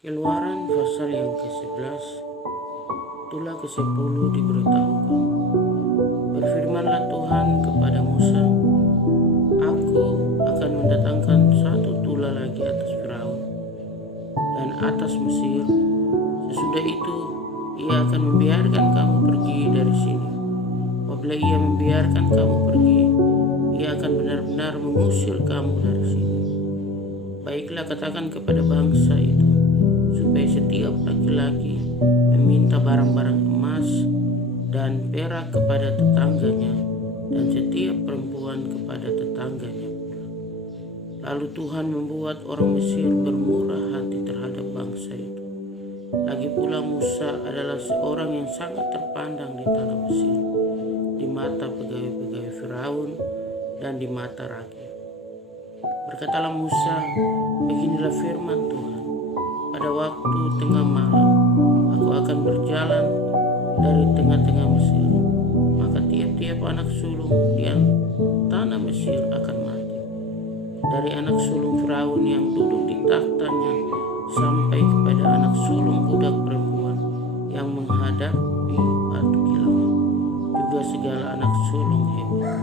Keluaran pasal yang ke-11, tulah ke-10 diberitahukan. Berfirmanlah Tuhan kepada Musa, Aku akan mendatangkan satu tulah lagi atas Firaun dan atas Mesir. Sesudah itu ia akan membiarkan kamu pergi dari sini. Apabila ia membiarkan kamu pergi, ia akan benar-benar mengusir kamu dari sini. Baiklah, katakan kepada bangsa itu, supaya setiap laki-laki meminta barang-barang emas dan perak kepada tetangganya, dan setiap perempuan kepada tetangganya pula. Lalu Tuhan membuat orang Mesir bermurah hati terhadap bangsa itu. Lagi pula Musa adalah seorang yang sangat terpandang di tanah Mesir, di mata pegawai-pegawai Firaun dan di mata rakyat. Berkatalah Musa, beginilah firman Tuhan, pada waktu tengah malam aku akan berjalan dari tengah-tengah Mesir, maka tiap-tiap anak sulung di tanah Mesir akan mati, dari anak sulung Firaun yang duduk di tahtanya sampai kepada anak sulung budak perempuan yang menghadapi batu kilauan, juga segala anak sulung hebat.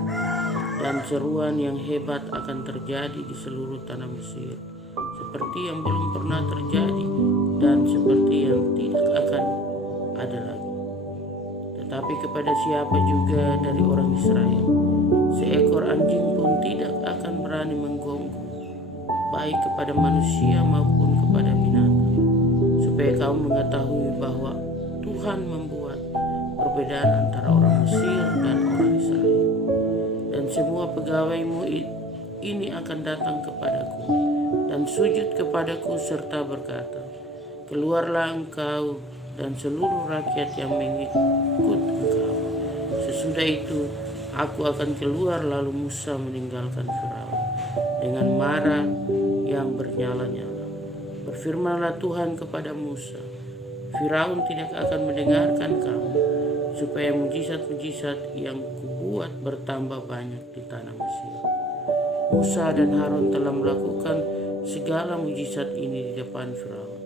Dan seruan yang hebat akan terjadi di seluruh tanah Mesir, seperti yang belum pernah terjadi dan seperti yang tidak akan ada lagi. Tetapi kepada siapa juga dari orang Israel, seekor anjing pun tidak akan berani menggonggu, baik kepada manusia maupun kepada binatang, supaya kamu mengetahui bahwa Tuhan membuat perbedaan antara orang Mesir dan orang Israel. Dan semua pegawaimu ini akan datang kepadaku dan sujud kepadaku serta berkata, Keluarlah engkau dan seluruh rakyat yang mengikut engkau. Sesudah itu aku akan keluar. Lalu Musa meninggalkan Firaun dengan marah yang bernyala-nyala. Berfirmanlah Tuhan kepada Musa, Firaun tidak akan mendengarkan kamu, supaya mujizat-mujizat yang kubuat bertambah banyak di tanah Mesir. Musa dan Harun telah melakukan segala mujizat ini di depan Firaun.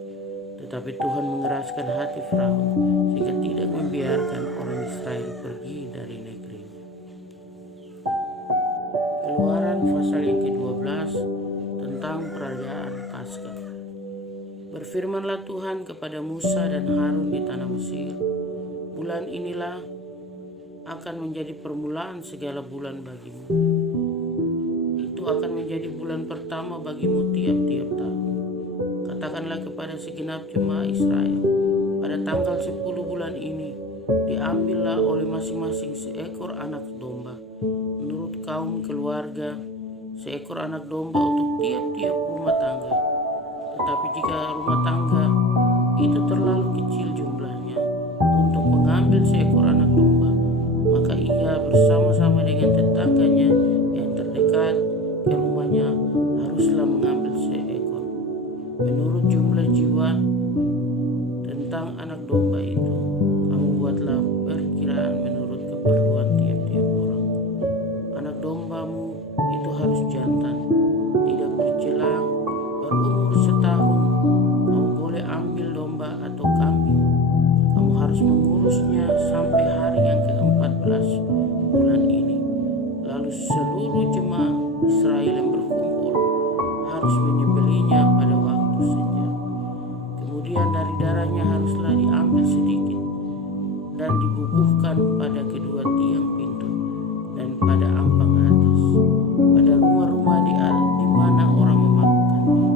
Tetapi Tuhan mengeraskan hati Firaun sehingga tidak membiarkan orang Israel pergi dari negerinya. Keluaran pasal yang ke-12 tentang perayaan Paskah. Berfirmanlah Tuhan kepada Musa dan Harun di tanah Mesir, bulan inilah akan menjadi permulaan segala bulan bagimu. Itu akan menjadi bulan pertama bagimu tiap-tiap tahun. Katakanlah kepada segenap jemaah Israel, pada tanggal 10 bulan ini diambillah oleh masing-masing seekor anak domba menurut kaum keluarga, seekor anak domba untuk tiap-tiap rumah tangga. Tetapi jika rumah tangga itu terlalu kecil jumlahnya untuk mengambil seekor anak domba, maka ia bersama-sama dengan tetangganya yang terdekat ke rumahnya haruslah mengambil seekor menurut jumlah jiwa. Tentang anak domba itu kamu buatlah perkiraan menurut keperluan tiap-tiap orang. Anak dombamu itu harus jantan, tidak berjelang, berumur setahun. Kamu boleh ambil domba atau kambing. Kamu harus mengurusnya sampai hari yang ke-14 bulan ini. Lalu seluruh jemaah Israel yang berkumpul harus menyembelihnya pada waktu senja. Kemudian dari darahnya haruslah diambil sedikit dan dibubuhkan pada kedua tiang pintu dan pada ambang atas, pada rumah-rumah di mana orang memakannya.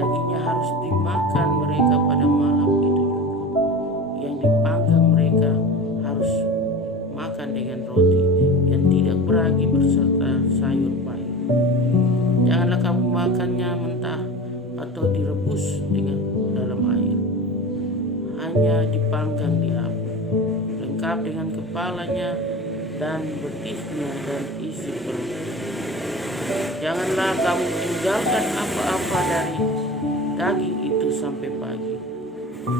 Dagingnya harus dimakan mereka pada malam itu juga. Yang dipanggang mereka harus makan dengan roti yang tidak beragi beserta sayur pahit. Janganlah kamu makannya mentah atau direbus dengan dalam air, hanya dipanggang di api, lengkap dengan kepalanya dan betisnya dan isi perutnya. Janganlah kamu tinggalkan apa-apa dari daging itu sampai pagi.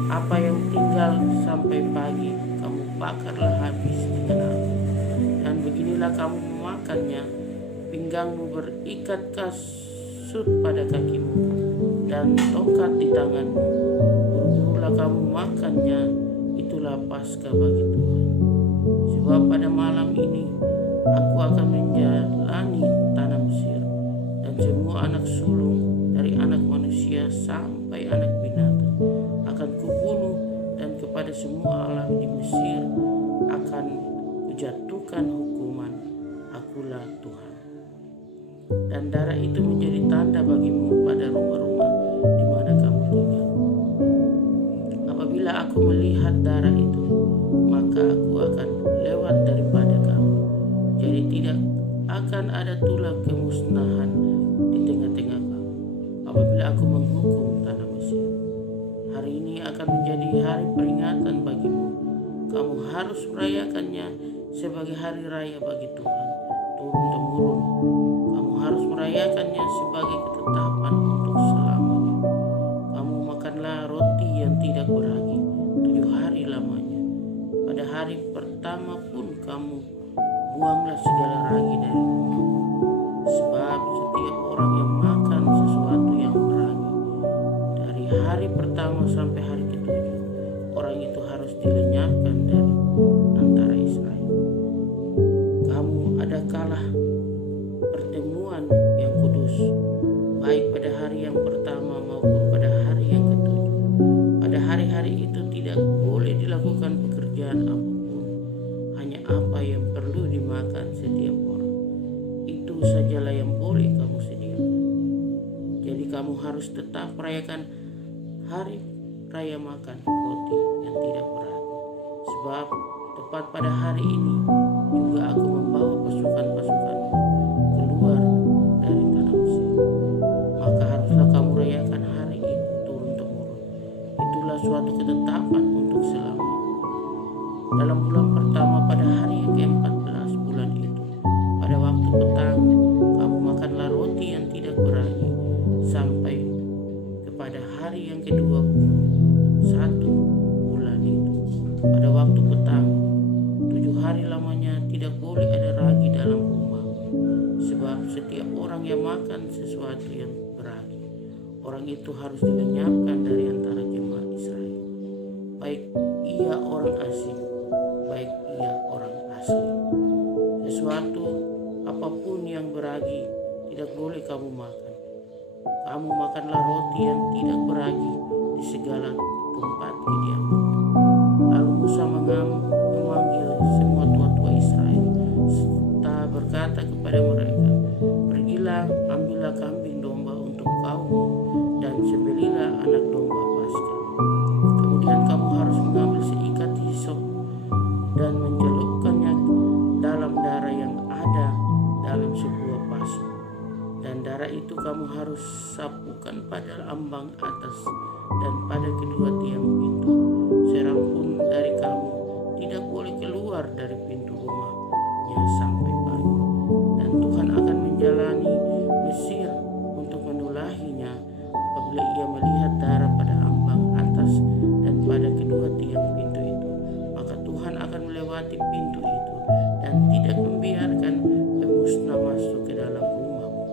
Apa yang tinggal sampai pagi kamu bakarlah habis dengan api. Dan beginilah kamu memakannya, pinggangmu berikat kasut pada kakimu, dan tongkat di tanganmu. Buru-burulah kamu makannya, itulah Paskah bagi Tuhan. Sebab pada malam ini aku akan menjalani tanah Mesir, dan semua anak sulung dari anak manusia sampai anak binatang akan kubunuh, dan kepada semua alam di Mesir akan kujatuhkan hukuman. Akulah Tuhan. Dan darah itu menjadi tanda bagimu pada rumah-rumah di mana kamu tinggal. Apabila aku melihat darah itu, maka aku akan lewat daripada kamu. Jadi tidak akan ada tulang kemusnahan di tengah-tengah kamu apabila aku menghukum tanah Mesir. Hari ini akan menjadi hari peringatan bagimu. Kamu harus merayakannya sebagai hari raya bagi Tuhan, turun-temurun. Kamu harus merayakannya sebagai ketetapan untuk selamanya. Kamu makanlah roti yang tidak beragi 7 hari lamanya. Pada hari pertama pun kamu buanglah segala ragi dari rumahmu. Sebab setiap orang yang makan sesuatu yang beragi dari hari pertama sampai hari ketujuh, orang itu harus dilenyapkan dari antara Israel. Kamu adakanlah pertemuan yang kudus, baik pada hari yang pertama maupun pada hari yang ketujuh. Pada hari-hari itu tidak boleh dilakukan pekerjaan apapun, hanya apa yang perlu dimakan setiap orang. Itu sajalah yang boleh kamu sediakan. Jadi kamu harus tetap merayakan hari raya makan roti yang tidak beragi. Sebab tepat pada hari ini juga aku membawa pasukan-pasukanmu keluar dari tanah Mesir. Maka haruslah kamu rayakan hari ini turun-temurun. Itulah suatu ketetapan untuk selamanya. Dalam bulan pertama pada hari yang ke-14 bulan itu, pada waktu petang, kamu makanlah roti yang tidak beragi sampai kepada hari yang ke-21 bulan itu. Pada waktu petang, 7 hari lamanya tidak boleh ada ragi dalam rumah. Sebab setiap orang yang makan sesuatu yang beragi, orang itu harus dilenyapkan dari antara jemaat Israel. Baik ia orang asing, baik ia orang asli. Sesuatu apapun yang beragi tidak boleh kamu makan. Kamu makanlah roti yang tidak beragi di segala tempat kediaman. Lalu Musa memanggil semua tua-tua Israel serta berkata kepada mereka, pergilah, ambillah kambing domba untuk kaummu dan sembelihlah anak domba Paskah. Kemudian kamu harus mengambil seikat hisop dan mencelupkannya dalam darah yang ada dalam sebuah pasu. Dan darah itu kamu harus sapukan pada ambang atas dan pada kedua tiang pintu. Seorang pun dari kamu tidak boleh keluar dari pintu rumahnya sampai pagi. Dan Tuhan akan menjalani Mesir untuk menulahinya apabila ia melihat darah pada ambang atas dan pada kedua tiang pintu itu. Maka Tuhan akan melewati pintu itu dan tidak membiarkan pemusnah masuk ke dalam rumahmu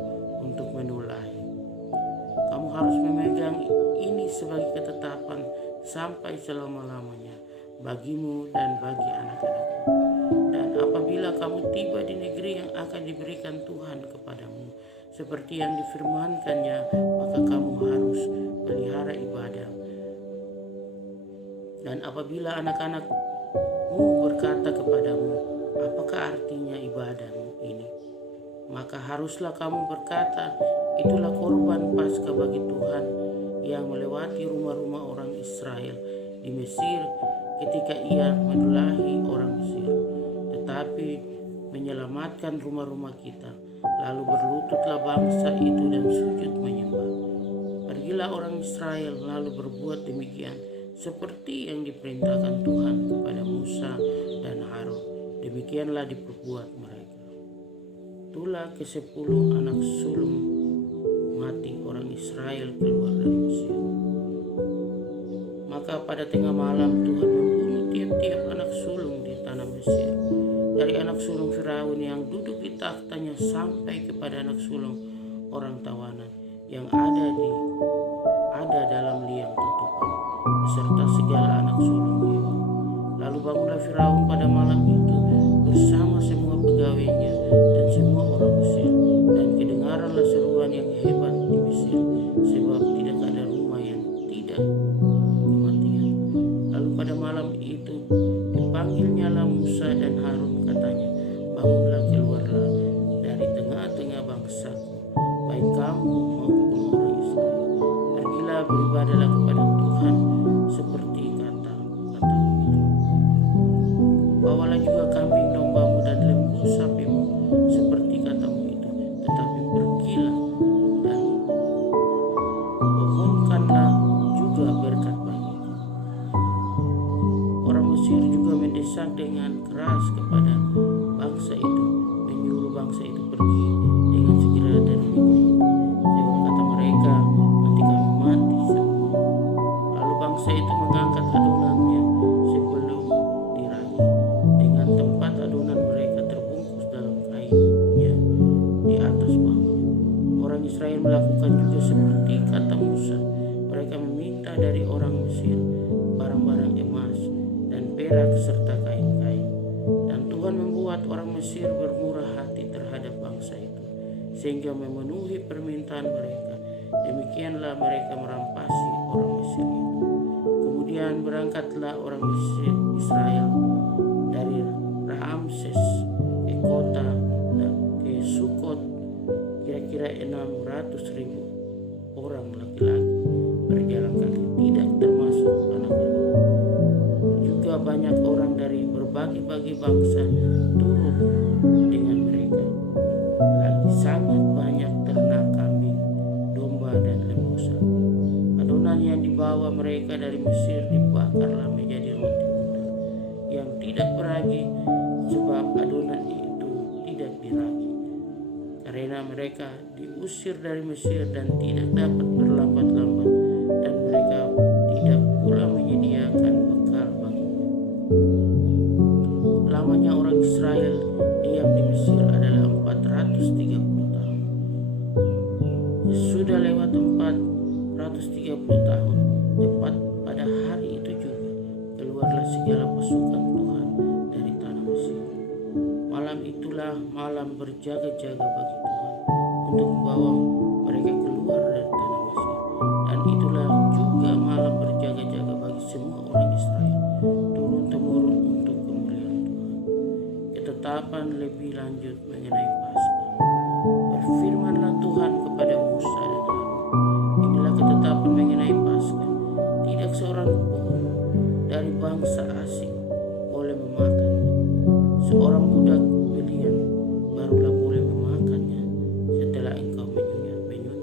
untuk menulahi. Kamu harus memegang ini sebagai ketetapan sampai selama-lamanya bagimu dan bagi anak-anakmu. Dan apabila kamu tiba di negeri yang akan diberikan Tuhan kepadamu, seperti yang difirmankannya, maka kamu harus pelihara ibadah. Dan apabila anak-anakmu berkata kepadamu, apakah artinya ibadahmu ini? Maka haruslah kamu berkata, itulah korban Paskah bagi Tuhan yang melewati rumah-rumah orang Israel di Mesir ketika ia menulahi orang Mesir, tetapi menyelamatkan rumah-rumah kita. Lalu berlututlah bangsa itu dan sujud menyembah. Pergilah orang Israel lalu berbuat demikian seperti yang diperintahkan Tuhan kepada Musa dan Harun. Demikianlah diperbuat mereka. Itulah ke-10 anak sulung mati orang Israel keluar dari Mesir. Maka pada tengah malam Tuhan membunuh tiap-tiap anak sulung di tanah Mesir, dari anak sulung Firaun yang duduk di tahtanya sampai kepada anak sulung orang tawanan yang ada di ada dalam liang tutupan, beserta segala anak sulung hewan. Lalu bangunlah Firaun pada malam itu bersama semua pegawainya dan semua orang Mesir, dan kedengaranlah seruan yang hebat di Mesir, sebab tidak ada rumah yang tidak kematian. Lalu pada malam itu dipanggilnyalah Musa dan Harun, katanya, bangunlah, keluarlah dari tengah-tengah bangsaku, baik kamu maupun orang Israel. Pergilah, beribadahlah kepada Tuhan seperti kata-katamu itu. Bawalah juga kambing dombamu dan lembu sapimu seperti katamu itu, tetapi pergilah dan pohonkanlah juga berkat bagiku. Orang Mesir juga mendesak dengan keras kepada bangsa itu, menyuruh bangsa itu pergi dengan segera dari negeri itu, sebab kata mereka, nanti kami mati semua. Lalu bangsa itu mengangkat adonannya sebelum diraih, dengan tempat adonan mereka terbungkus dalam kainnya di atas bawah. Orang Israel melakukan juga seperti kata Musa. Mereka meminta dari orang Mesir barang-barang emas dan perak serta kain-kain. Dan Tuhan membuat orang Mesir bermurah hati terhadap bangsa itu, sehingga memenuhi permintaan mereka. Demikianlah mereka merampasi orang Mesir itu. Kemudian berangkatlah orang Mesir Israel dari Ramses ke kota dan ke Sukot, kira-kira 600.000 orang laki-laki berjalan kaki, tidak termasuk anak-anak. Juga banyak orang dari berbagai-bagai bangsa turun dengan mereka. Lagi sangat banyak ternak kambing, domba dan lembu sapi. Adonan yang dibawa mereka dari Mesir dibakarlah menjadi roti bundar yang tidak beragi, sebab adonan itu tidak diragi, karena mereka diusir dari Mesir dan tidak dapat berlambat-lambat, dan mereka tidak pula menyediakan bekal baginya. Lamanya orang Israel diam di Mesir adalah 430 tahun. Sudah lewat 430 tahun, tepat pada hari itu juga keluarlah segala pasukan Tuhan dari tanah Mesir. Malam itulah malam berjaga-jaga bagi Tuhan untuk membawa mereka keluar dari tanah Mesir, dan itulah juga malam berjaga-jaga bagi semua orang Israel turun-temurun untuk kemuliaan Tuhan. Ketetapan lebih lanjut mengenai Paskah. Berfirmanlah Tuhan kepada Musa dan Harun, inilah ketetapan mengenai Paskah. Tidak seorang pun dari bangsa asing boleh memakannya. Seorang budak belian barulah boleh memakannya setelah engkau menyunat dia.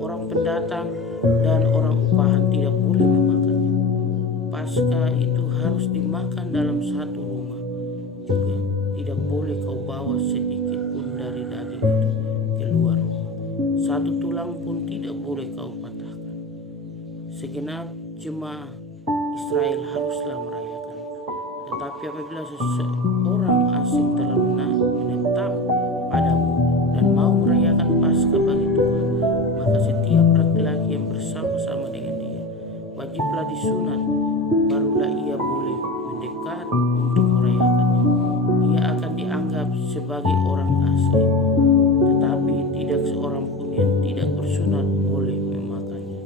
Orang pendatang dan orang upahan tidak boleh memakannya. Paskah itu harus dimakan dalam satu rumah. Juga tidak boleh kau bawa sedikit pun dari daging itu keluar rumah. Satu tulang pun tidak boleh kau patahkan. Segenap jemaah Israel haruslah merayakan. Tetapi apabila seseorang asing telah menetap padamu dan mau merayakan Paskah bagi Tuhan, maka setiap laki-laki yang bersama-sama dengan dia wajiblah disunat, barulah ia boleh mendekat untuk merayakannya. Ia akan dianggap sebagai orang asli, tetapi tidak seorang pun yang tidak bersunat boleh memakannya.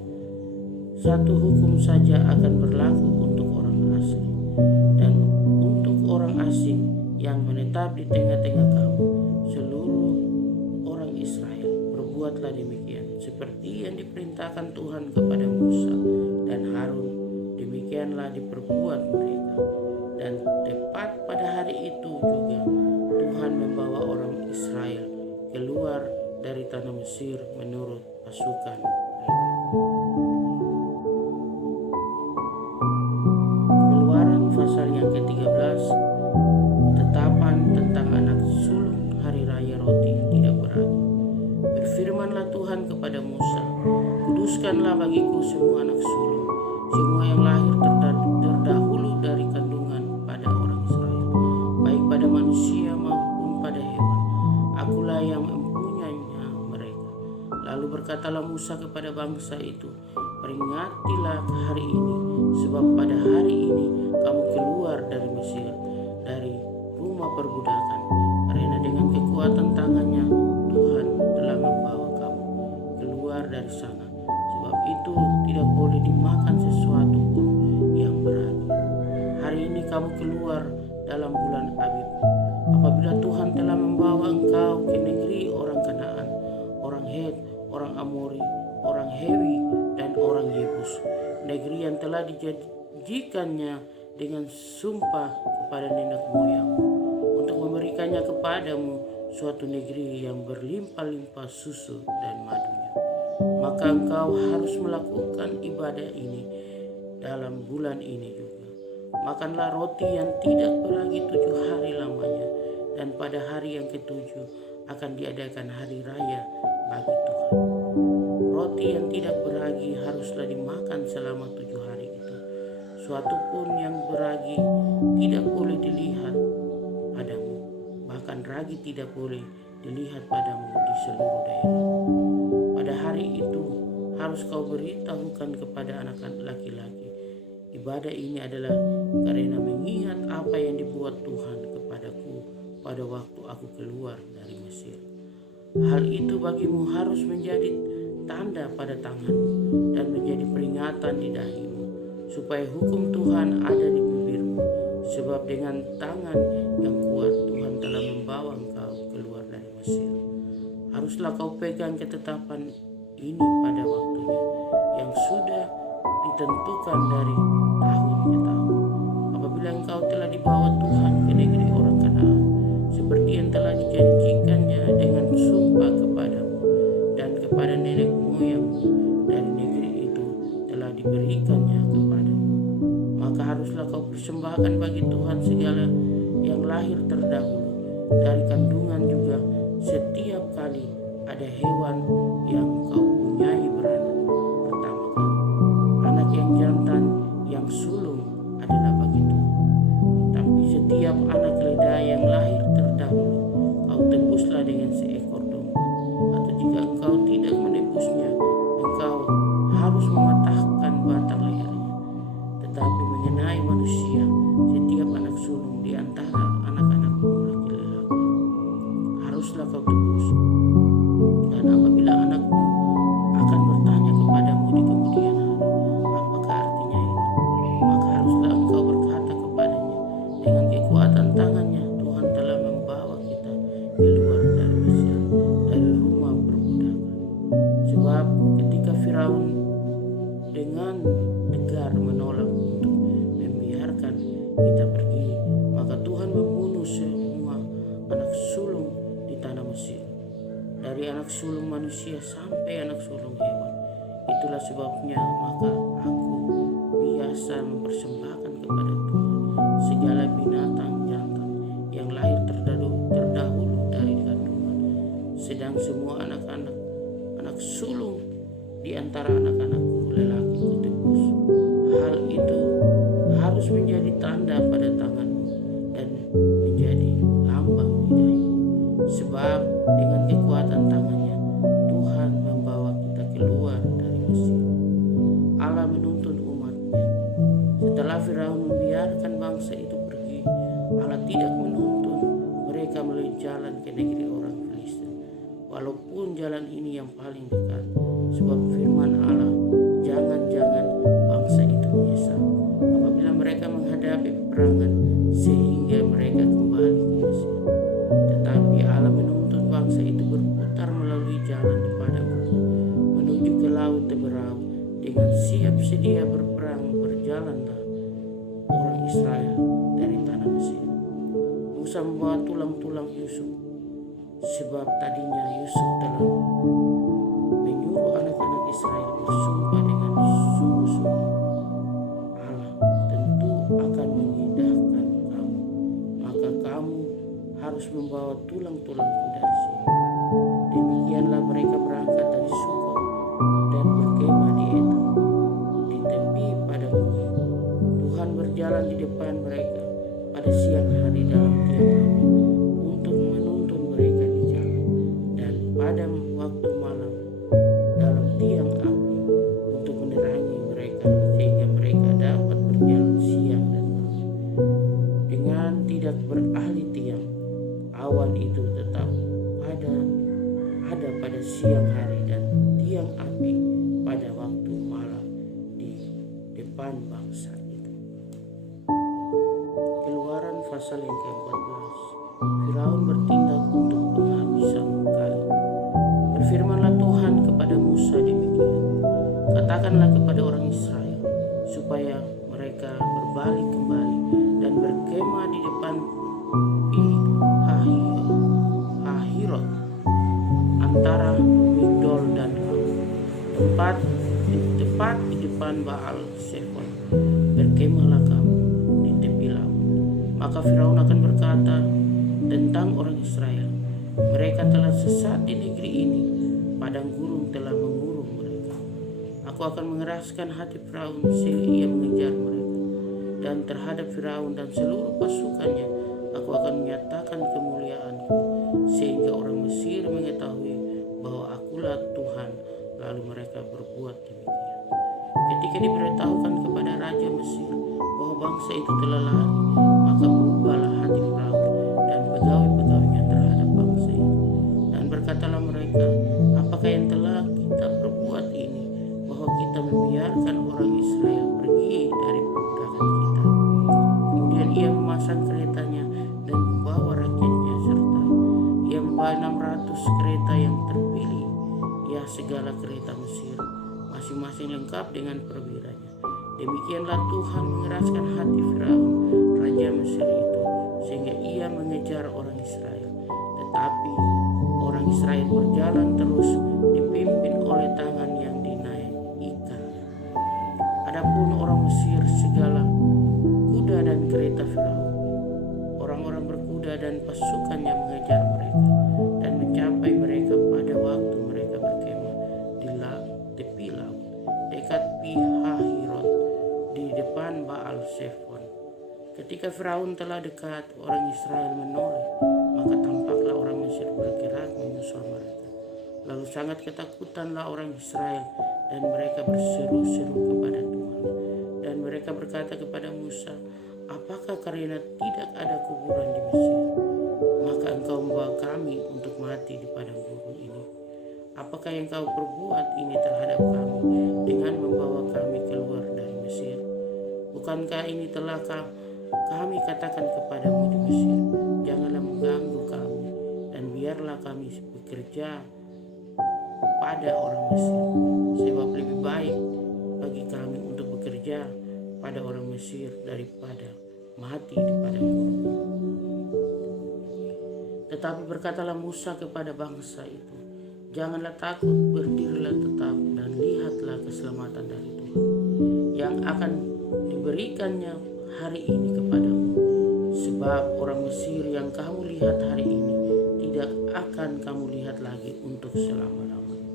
Satu hukum saja akan berlaku untuk orang asli dan untuk orang asing yang menetap di tengah-tengah kamu. Seluruh orang Israel berbuatlah demikian, seperti yang diperintahkan Tuhan kepada Musa dan Harun. Demikianlah diperbuat mereka. Dan tepat pada hari itu juga Tuhan membawa orang Israel keluar dari tanah Mesir menurut pasukan mereka. Keluaran pasal yang ke-13, ketetapan tentang anak sulung hari raya roti tidak beragi. Berfirmanlah Tuhan kepada Musa, kuduskanlah bagiku semua anak sulung, semua yang lahir terdahulu dari kandungan pada orang Israel, baik pada manusia maupun pada hewan. Akulah yang mempunyainya mereka. Lalu berkatalah Musa kepada bangsa itu, peringatilah hari ini, sebab pada hari ini kamu keluar dari Mesir, dari rumah perbudakan, karena dengan kekuatan tangannya Tuhan telah membawa kamu keluar dari sana. Sebab itu tidak boleh dimakan sesuatu pun yang beragi. Hari ini kamu keluar dalam bulan Abib, apabila Tuhan telah membawa engkau ke negeri orang Kanaan, orang Het, orang Amori, orang Hewi, dan orang Yebus, negeri yang telah dijanjikannya dengan sumpah kepada nenek moyangmu, untuk memberikannya kepadamu, suatu negeri yang berlimpah-limpah susu dan madunya. Maka engkau harus melakukan ibadah ini dalam bulan ini juga. Makanlah roti yang tidak beragi 7 hari lamanya, dan pada hari yang ketujuh akan diadakan hari raya bagi Tuhan. Roti yang tidak beragi haruslah dimakan selama 7 hari itu. Suatu pun yang beragi tidak boleh dilihat padamu, bahkan ragi tidak boleh dilihat padamu di seluruh daerah. Pada hari itu harus kau beritahukan kepada anak-anak laki-laki, ibadah ini adalah karena mengingat apa yang dibuat Tuhan kepadaku pada waktu aku keluar dari Mesir. Hal itu bagimu harus menjadi tanda pada tanganmu dan menjadi peringatan di dahimu, supaya hukum Tuhan ada di bibirmu. Sebab dengan tangan yang kuat Tuhan telah membawa engkau keluar dari Mesir. Haruslah kau pegang ketetapan ini pada waktunya yang sudah ditentukan dari tahun ke tahun. Apabila engkau telah dibawa Tuhan ke negeri orang Kanaan, seperti yang telah dijanjikannya dengan sumpah kepadamu dan kepada nenek moyangmu, dari negeri itu telah diberikannya kepadamu. Maka haruslah kau persembahkan bagi Tuhan segala yang lahir terdahulu dari kandungan juga, setiap kali ada hewan yang kau punyai beranak pertama kali. Anak yang jantan yang sulung adalah bagi Tuhan. Tapi setiap anak keledai yang lahir terdahulu kau tebuslah dengan seekor domba. Atau jika engkau tidak menebusnya, engkau harus mematahkan batang lehernya. Tetapi mengenai manusia, setiap anak sulung di antara anak-anakmu laki-laki haruslah kau tebus. Dan apabila anakmu akan bertanya kepadamu di kemudian hari, apakah artinya itu? Maka haruslah engkau berkata kepadanya, dengan kekuatan tangannya Tuhan telah membawa kita keluar dari Mesir, dari rumah perbudakan. Sebab ketika Firaun dengan tegar menolak untuk membiarkan kita pergi, maka Tuhan membunuh semua anak sulung di tanah Mesir, dari anak sulung manusia sampai anak sulung hewan. Itulah sebabnya maka aku biasa mempersembahkan kepada Tuhan segala binatang jantan yang lahir terdahulu dari kandungan, sedang semua anak sulung di antara anak-anakku lelaki kutebus. Hal itu harus menjadi tanda pada tanganmu dan menjadi lambang di dahimu. Sebab dengan kekuatan tangannya Tuhan membawa kita keluar dari Mesir. Allah menuntun umatnya. Setelah Firaun membiarkan bangsa itu pergi, Allah tidak menuntun mereka melalui jalan ke negeri orang Filistin, walaupun jalan ini yang paling dekat. Sebab firman Allah, jangan-jangan bangsa itu menyesal apabila mereka menghadapi peperangan sehingga mereka kembali ke Mesir. Tetapi Allah menuntun bangsa itu berputar melalui jalan di padang gurun menuju ke laut Teberau. Dengan siap sedia berperang berjalanlah orang Israel dari tanah Mesir. Musa membawa tulang-tulang Yusuf, sebab tadinya Yusuf telah menyuruh anak-anak Israel bersumpah dengan sungguh-sungguh, Allah tentu akan mengindahkan kamu, maka kamu harus membawa tulang-tulangku dari sini. Demikianlah mereka berangkat dari Sukot dan berkemah di Etam, di tepi padang gurun. Tuhan berjalan di depan mereka pada siang hari dalam tiap api untuk menuntun mereka di jalan, dan pada waktu malam depan bangsa itu. Keluaran pasal yang ke-14. Firaun bertindak untuk penghabisan kali. Berfirmanlah Tuhan kepada Musa demikian. Katakanlah kepada orang Israel supaya mereka berbalik kembali dan berkemah di depan Pi-hahirot antara Migdol dan Laut, tepat di depan Baal Zephon. Berkemahlah kamu di tepi laut. Maka Firaun akan berkata tentang orang Israel, mereka telah sesat di negeri ini, padang gurun telah mengurung mereka. Aku akan mengeraskan hati Firaun sehingga ia mengejar mereka, dan terhadap Firaun dan seluruh pasukannya aku akan menyatakan kemuliaanku, sehingga orang Mesir mengetahui bahwa akulah Tuhan. Lalu mereka berbuat demikian. Ketika diberitahukan kepada Raja Mesir bahwa bangsa itu telah lari, maka berubahlah hati Firaun dan pegawai-pegawainya terhadap bangsa itu. Dan berkatalah mereka, apakah yang telah kita perbuat ini, bahwa kita membiarkan orang Israel pergi dari perbudakan kita. Kemudian ia memasang keretanya dan membawa rakyatnya, serta ia membawa 600 kereta yang terpilih, ya segala kereta Mesir, masing-masing lengkap dengan perwiranya. Demikianlah Tuhan mengeraskan hati Firaun, raja Mesir itu, sehingga ia mengejar orang Israel. Tetapi orang Israel berjalan terus dipimpin oleh tangan yang dinaikkan. Adapun orang Mesir segala kuda dan kereta Firaun, orang-orang berkuda dan pasukannya mengejar mereka dan mencapai mereka pada waktu mereka berkemah di tepi laut dekat Pi-hahirot di depan Baal Zephon. Ketika Firaun telah dekat, orang Israel menoleh, maka tampaklah orang Mesir bergerak menyusul mereka. Lalu sangat ketakutanlah orang Israel dan mereka berseru-seru kepada Tuhan. Dan mereka berkata kepada Musa, apakah karena tidak ada kuburan di Mesir, maka engkau membawa kami untuk mati di padang gurun ini? Apakah yang kau perbuat ini terhadap kami dengan membawa kami keluar dari Mesir? Bukankah ini telah kami katakan kepadamu di Mesir, janganlah mengganggu kami, dan biarlah kami bekerja pada orang Mesir, sebab lebih baik bagi kami untuk bekerja pada orang Mesir daripada mati di padang gurun. Tetapi berkatalah Musa kepada bangsa itu, janganlah takut, berdirilah tetap dan lihatlah keselamatan dari Tuhan yang akan diberikannya hari ini kepadamu. Sebab orang Mesir yang kamu lihat hari ini tidak akan kamu lihat lagi untuk selama-lamanya.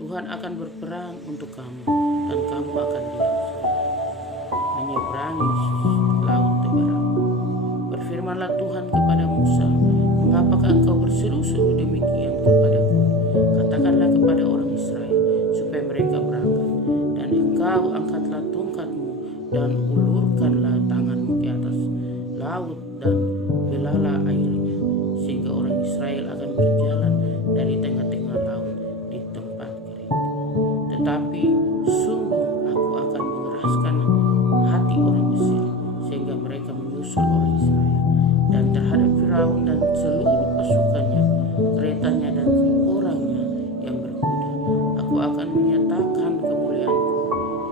Tuhan akan berperang untuk kamu dan kamu akan menyeberangi laut Teberau. Berfirmanlah Tuhan kepada Musa, mengapakah engkau berseru-seru demikian kepadaku? Katakanlah kepada orang Israel supaya mereka berangkat, dan engkau angkatlah tongkatmu dan ulurkanlah tanganmu ke atas laut dan belalah airnya, sehingga orang Israel akan berjalan dari tengah-tengah laut di tempat kering. Tetapi sungguh aku akan mengeraskan hati orang Mesir sehingga mereka menyusul orang Israel, dan terhadap Firaun dan seluruh pasukannya, keretanya dan orangnya yang berkuda, aku akan menyatakan kemuliaanku.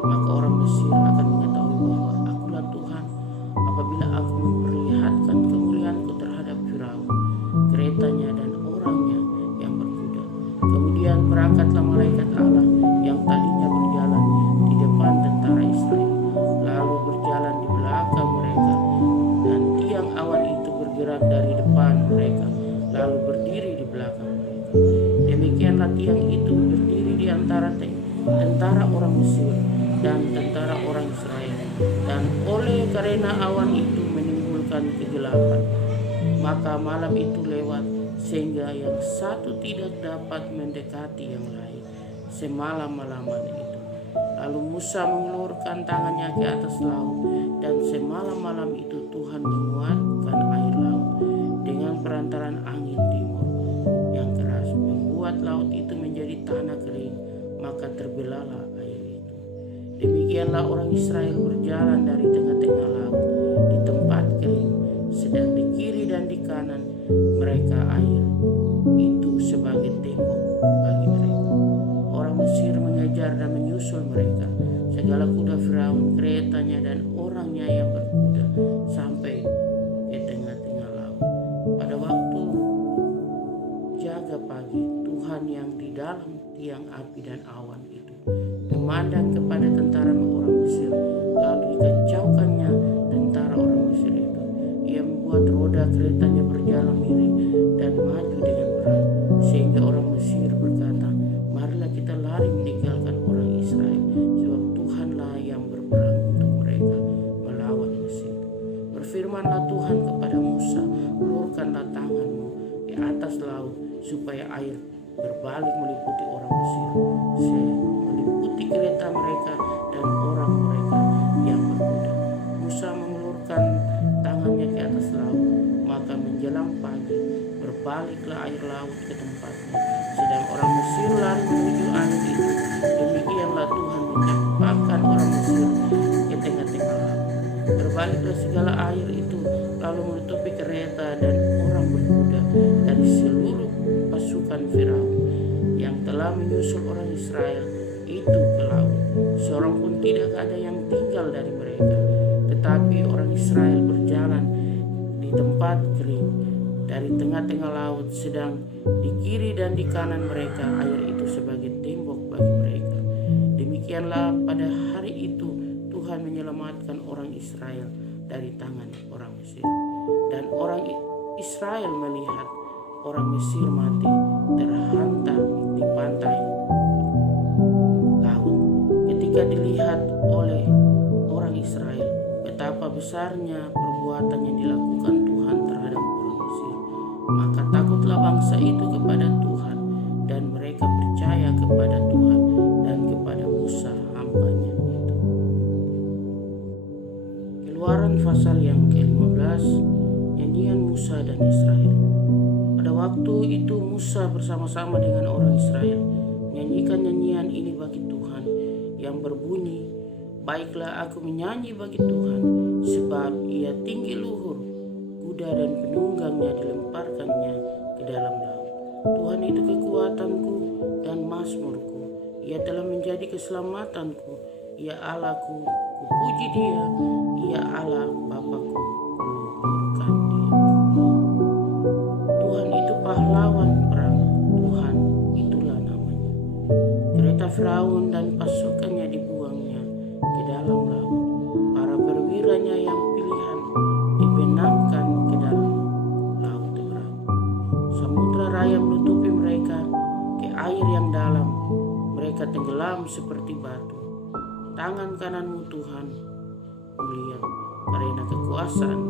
Maka orang Mesir akan mengetahui bahwa akulah Tuhan apabila aku memperlihatkan kemuliaanku terhadap Firaun, keretanya dan orangnya yang berkuda. Kemudian berangkatlah malaikat Allah yang tadinya berjalan di depan tentara Israel, lalu berjalan di belakang mereka, dan tiang awan itu bergerak dari depan mereka, lalu berdiri di belakang mereka. Demikianlah tiang itu berdiri di antara tentara orang Mesir dan tentara orang Israel, dan oleh karena awan itu menimbulkan kegelapan, maka malam itu lewat sehingga yang satu tidak dapat mendekati yang lain semalam-malaman itu. Lalu Musa mengulurkan tangannya ke atas laut, dan semalam-malam itu Tuhan menguatkan air laut dengan perantaran angin timur yang keras, membuat laut itu menjadi tanah kering, maka terbelahlah air itu. Demikian Demikianlah orang Israel berjalan dari tengah-tengah laut di tempat kering, sedang di kiri dan di kanan mereka air itu sebagai tembok bagi mereka. Orang Mesir mengejar dan menyusul mereka, segala kuda Firaun, keretanya dan orangnya yang berkuda, sampai ke tengah-tengah laut. Pada waktu jaga pagi, Tuhan yang di dalam tiang api dan awan itu memandang kepada tentara orang Mesir, lalu dikacaukannya tentara orang Mesir itu. Ia membuat roda keretanya berjalan miring dan maju dengan berat, sehingga orang Mesir berkata, marilah kita lari meninggalkan orang Israel, sebab Tuhanlah yang berperang untuk mereka melawan Mesir. Berfirmanlah Tuhan kepada Musa, ulurkanlah tanganmu di atas laut, supaya air berbalik meliputi orang Mesir, meliputi kereta mereka dan orang mereka yang berkuda. Musa mengulurkan tangannya ke atas laut, maka menjelang pagi berbaliklah air laut ke tempatnya, sedang orang Mesir lari menuju air itu. Demikianlah Tuhan mencampakkan orang Mesir ke tengah-tengah laut. Berbaliklah segala air itu, lalu menutupi kereta dan orang berkuda dari seluruh pasukan Firaun yang telah menyusul orang Israel itu ke laut. Seorang pun tidak ada yang tinggal dari mereka, tetapi orang Israel berjalan di tempat kering dari tengah-tengah laut, sedang di kiri dan di kanan mereka air itu sebagai tembok bagi mereka. Demikianlah pada hari itu Tuhan menyelamatkan orang Israel dari tangan orang Mesir. Dan orang Israel melihat orang Mesir mati terhantam di pantai laut. Ketika dilihat oleh orang Israel betapa besarnya perbuatan yang dilakukan Tuhan terhadap orang Mesir, maka takutlah bangsa itu kepada Tuhan, dan mereka percaya kepada Tuhan dan kepada Musa hambanya itu. Keluaran pasal yang ke-15, nyanyian Musa dan Israel. Pada waktu itu Musa bersama-sama dengan orang Israel menyanyikan nyanyian ini bagi Tuhan, yang berbunyi, baiklah aku menyanyi bagi Tuhan, sebab ia tinggi luhur, kuda dan penunggangnya dilemparkannya ke dalam laut. Tuhan itu kekuatanku dan mazmurku, ia telah menjadi keselamatanku, ia Allahku, kupuji dia, ia Allah Bapakku, kuluhurkan dia. Tuhan itu pahlawan perang, Tuhan itulah namanya. Kereta Firaun dan pasukannya dibuangnya ke dalam laut, para perwiranya yang pilihan dibenamkan ke dalam laut terang. Samudra raya menutupi mereka ke air yang dalam, mereka tenggelam seperti batu. Tangan kananmu Tuhan mulia karena kekuasaan,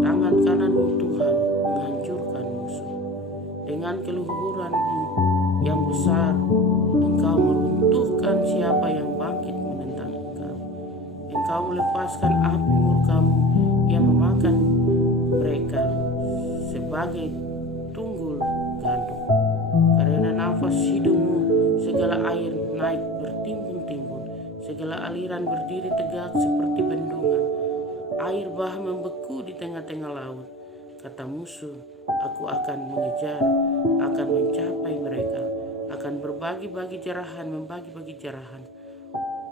tangan kananmu Tuhan menghancurkan musuh. Dengan keluhuranmu yang besar, engkau meruntuhkan siapa yang bangkit menentang engkau. Engkau melepaskan api murkamu yang memakan mereka sebagai tunggul gandum. Karena nafas hidungmu segala air naik bertimbun-timbun, segala aliran berdiri tegak seperti bendungan. Air bah membeku di tengah-tengah laut. Kata musuh, aku akan mengejar, akan mencapai mereka, akan berbagi-bagi jarahan, membagi-bagi jarahan.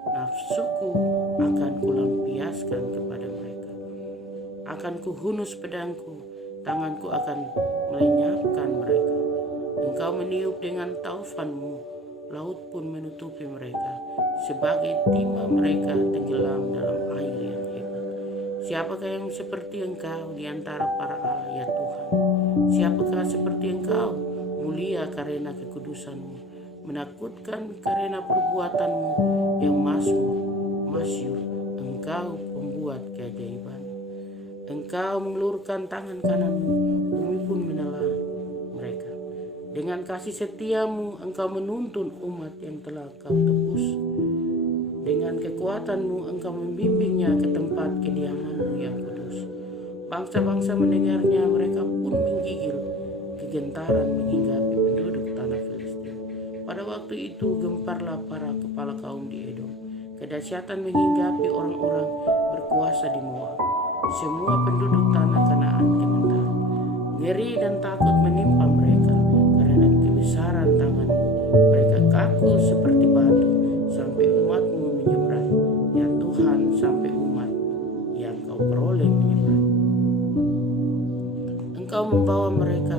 Nafsuku akan kulampiaskan kepada mereka. Akan kuhunus pedangku, tanganku akan melenyapkan mereka. Engkau meniup dengan taufanmu, laut pun menutupi mereka. Sebagai timah mereka tenggelam dalam air yang hebat. Siapakah yang seperti engkau di antara para Allah, ya Tuhan? Siapakah seperti engkau, mulia karena kekudusanmu, menakutkan karena perbuatanmu yang masyur, engkau pembuat keajaiban. Engkau mengulurkan tangan kananmu, bumi pun menelan mereka. Dengan kasih setiamu engkau menuntun umat yang telah kau tebus. Dengan kekuatanmu engkau membimbingnya ke tempat kediamanmu yang kudus. Bangsa-bangsa mendengarnya, mereka pun menggigil, kegentaran menghinggapi penduduk tanah Filistin. Pada waktu itu gemparlah para kepala kaum di Edom, kedahsyatan menghinggapi orang-orang berkuasa di Moab. Semua penduduk tanah Kanaan gemetar. Ngeri dan takut menimpa mereka karena kebesaran tangan-Mu. Mereka kaku seperti batu sampai umat-Mu menyeberang. Ya Tuhan, sampai umat yang Kau peroleh menyeberang. Engkau membawa mereka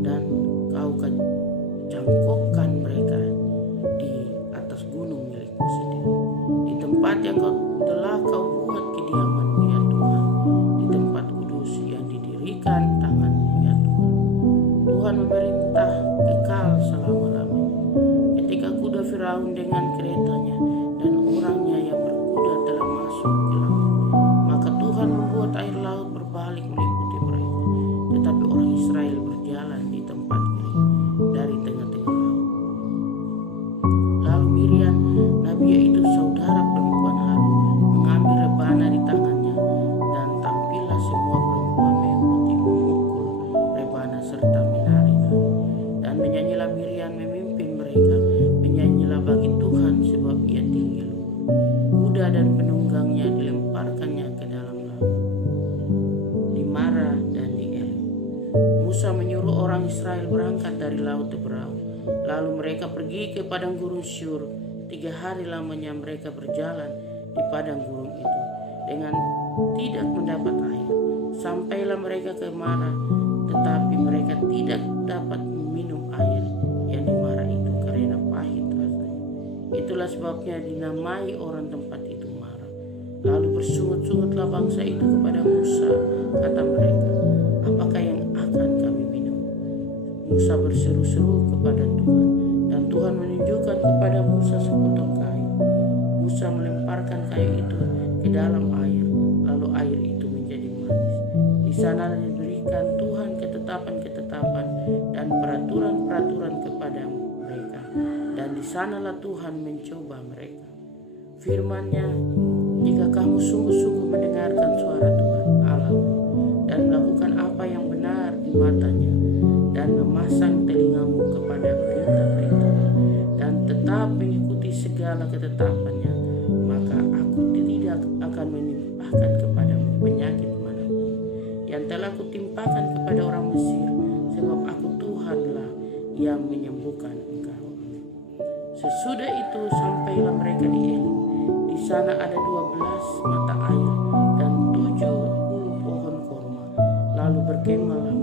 dan Kau jangkokkan mereka di atas gunung milik-Mu sendiri, di tempat yang telah Kau buat kediaman-Mu ya Tuhan, di tempat kudus yang didirikan tangan-Mu ya Tuhan. Tuhan memerintah kekal selama-lamanya. Ketika kuda Firaun dengan keretanya dan orangnya yang berkuda telah masuk ke laut, maka Tuhan membuat air laut berbalik meliputi mereka, tetapi orang Israel berjalan di tempat kering dari tengah-tengah laut. Lalu Miriam, nabi yaitu saudara perempuan Harun, mengambil rebana di tangannya, dan tampillah semua perempuan mengikuti memukul rebana serta menari-nari. Dan menyanyilah Miriam memimpin mereka, menyanyilah bagi Tuhan sebab Ia tinggi luhur. Kuda dan penunggangnya dilemparkannya ke dalam laut, di Mara dan di Elim. Musa menyuruh orang Israel berangkat dari laut Teberau. Lalu mereka pergi ke padang gurun Syur. 3 hari lamanya mereka berjalan di padang gurun itu dengan tidak mendapat air. Sampailah mereka ke Mara, tetapi mereka tidak dapat minum air yang di Mara itu karena pahit rasanya. Itulah sebabnya dinamai orang tempat itu Mara. Lalu bersungut-sungutlah bangsa itu kepada Musa. Kata mereka, apakah yang akan kami minum? Musa berseru-seru kepada Tuhan, dan Tuhan menunjukkan kepada Musa sepotong kayu. Musa melemparkan kayu itu ke dalam air, lalu air itu menjadi manis. Di sana diberikan Tuhan ketetapan-ketetapan dan peraturan-peraturan kepada mereka, dan di sanalah Tuhan mencoba mereka. Firman-Nya, jika kamu sungguh-sungguh mendengarkan suara Tuhan Allahmu dan melakukan apa yang benar di matanya, dan memasang telingamu kepada perintah-perintahnya, dan tetap mengikuti segala ketetapannya, maka aku tidak akan menimpahkan kepadamu penyakit manapun yang telah kutimpakan kepada orang Mesir, sebab aku Tuhanlah yang menyembuhkan engkau. Sesudah itu sampailah mereka di Elim. Di sana ada 12 mata air dan 70 pohon korma. Lalu berkemahlah